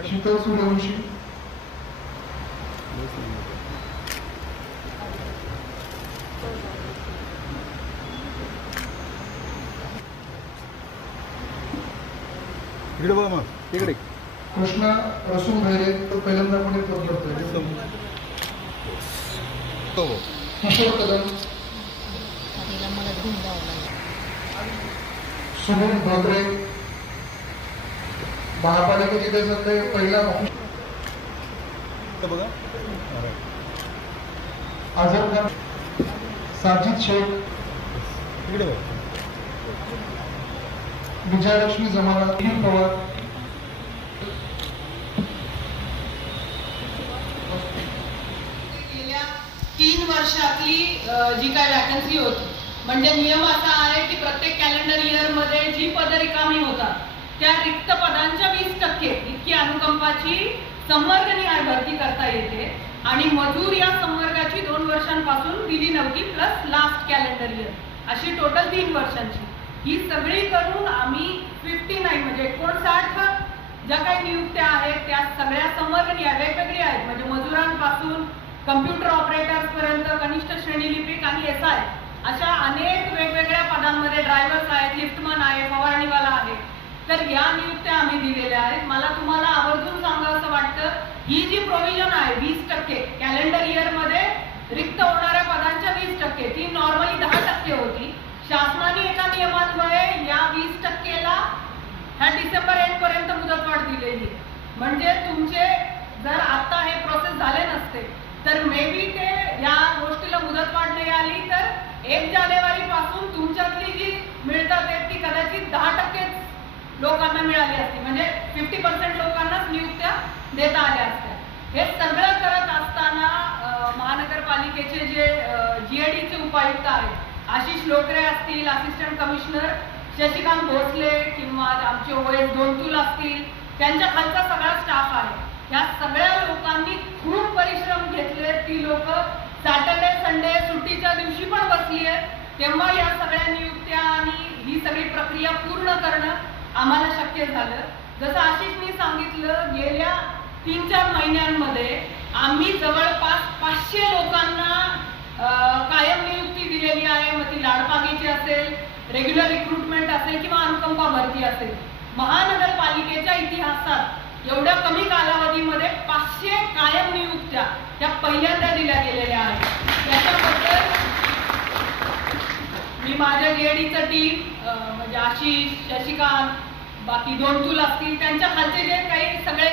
शीतल सूर्यवंशी इकडे बघा मग. तिकडे कृष्णा रसूल भैरे तो पहिल्यांदा कोणी हो किशोर कदम. तिला मला महापालिकेचे त्याचं पहिला बघा. आझम खान साजिद शेख इकडे विजयलक्ष्मी जमाना अनिल पवार. गेल्या तीन वर्षातली अ, जी काय वॅकन्सी होती म्हणजे नियम असा आहे की प्रत्येक कॅलेंडर इयरमध्ये जी पद रिकामी होतात त्या रिक्त पदांच्या वीस टक्के इतकी अनुकंपाची संवर्गणी आहे भरती करता येते. आणि मजूर या संवर्गाची दोन वर्षांपासून दिली नव्हती प्लस लास्ट कॅलेंडर इयर अशी टोटल तीन वर्षांची. ही सगळी करून आम्ही फिफ्टी नाईन म्हणजे एकोणसाठ ज्या काही नियुक्त्या आहेत त्या सगळ्या संवर्गणी वेगवेगळी आहेत. म्हणजे मजुरांपासून कम्प्युटर ऑपरेटर्स पर्यंत कनिष्ठ श्रेणी लिपिक आणि एस आय अशा अनेक वेगवेगळ्या पदांमध्ये ड्रायव्हर्स आहेत लिफ्टमन आहे फवारणी तर या नियुक्त्या आम्ही दिलेल्या आहेत. मला तुम्हाला आवर्जून सांगावं असं वाटतं ही जी प्रोव्हिजन आहे वीस टक्के कॅलेंडर इयरमध्ये रिक्त होणाऱ्या पदांच्या वीस टक्के ती नॉर्मली दहा टक्के होती. शासनाने एका नियमान्वये या वीस टक्केला ह्या डिसेंबर एंड पर्यंत मुदतवाढ दिलेली. म्हणजे तुमचे जर आता हे प्रोसेस झाले नसते तर मे बी ते या गोष्टीला मुदतवाढ नाही आली तर एक जानेवारी पासून तुमच्यातली जी मिळतात आहेत ती कदाचित दहा टक्केच लोकांना मिळाली असती. म्हणजे फिफ्टी पर्सेंट लोकांनाच नियुक्त्या देता आल्या असत्या. हे सगळं करत असताना महानगरपालिकेचे जे जीएडीचे उपायुक्त आहेत आशिष लोकरे असतील असिस्टंट कमिशनर शशिकांत भोसले किंवा आमचे ओ एस दोनतुल असतील त्यांच्या खालचा सगळा स्टाफ आहे. या सगळ्या लोकांनी खूप परिश्रम घेतले. ती लोक सॅटर्डे संडे सुट्टीच्या दिवशी पण बसली आहेत तेव्हा या सगळ्या नियुक्त्या आणि ही सगळी प्रक्रिया पूर्ण करणं आम्हाला शक्य झालं. जसं आशिषने सांगितलं गेल्या तीन चार महिन्यांमध्ये आम्ही जवळपास पाचशे लोकांना कायम नियुक्ती दिलेली आहे. मग ती लाडपागीची असेल रेग्युलर रिक्रुटमेंट असेल किंवा अनुकंपा भरती असेल. महानगरपालिकेच्या इतिहासात एवढ्या कमी कालावधीमध्ये पाचशे कायम नियुक्त्या त्या पहिल्यांदा मी माझ्या जेडीचं टीम म्हणजे आशिष शशिकांत बाकी दोन तुल असतील त्यांच्या खालचे जे काही सगळे